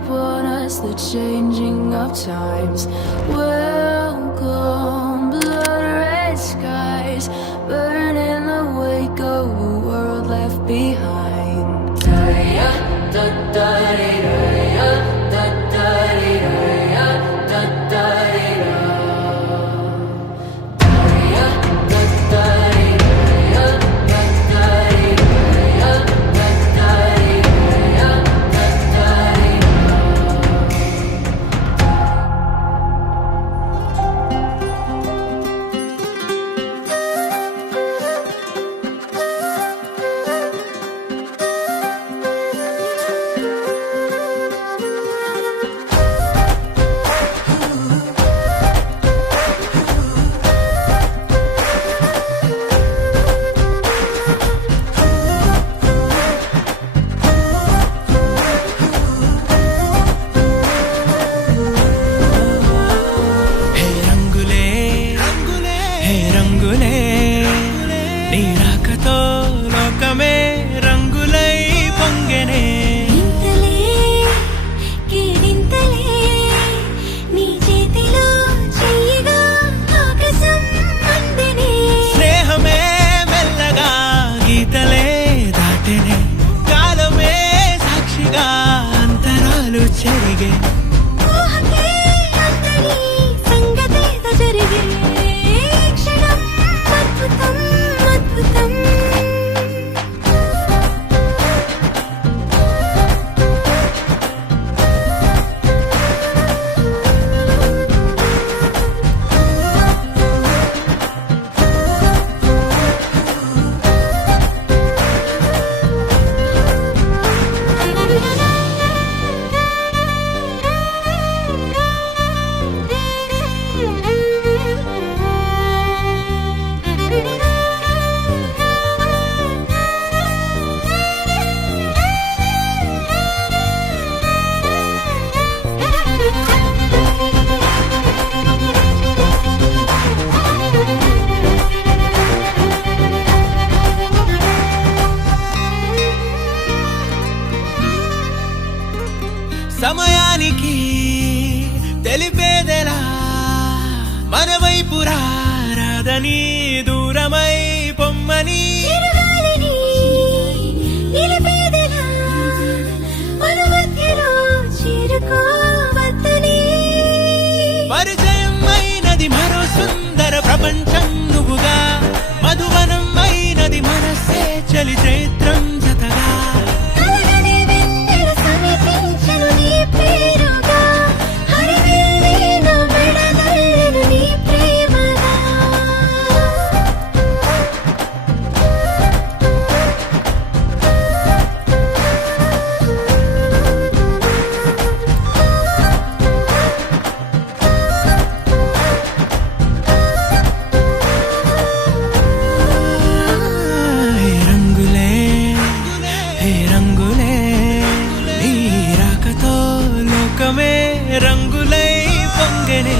upon us the changing of times. Welcome, blood red skies, burn in the wake of a world left behind. Da-da-ya, da-da-da-da-ya, da-da-da-da-ya, da-da-da-da. Da-da-ya, da-da-da-da-ya, da-da-da-da-ya, da-da-da-da-ya, హే రంగులే హే రంగులే నీ రాకతో లోకమే రంగులై పొంగెనే ఇంతలే కేరింతలే నీ చేతిలో చెయ్యగా ఆకాశం అందెనే స్నేహమే మెల్లగా గీతలే దాటెనే కాలమే సాక్షిగా అంతరాలు చెరిగే ఊహకే అందని సంగతేదో జరిగే క్షణం అద్భుతం అద్భుతం సమయానికి తెలిపేదెలా మన వైపు రాదని దూరమై పొమ్మని చిరుగాలిని నిలిపేదెలా మన మధ్యలో చేరుకోవద్దని పరిచయం అయినది మరో సుందర ప్రపంచం నువ్వుగా మధువనం అయినది మనసే చలి చైత్రం జతగా కలగని వెన్నెల సమీపించెను నీ పేరుగా హరివెల్లి నా మెడనల్లెను నీ ప్రేమగా హే రంగులే హే రంగులే నీ రాకతో లోకమే రంగులై పొంగెనే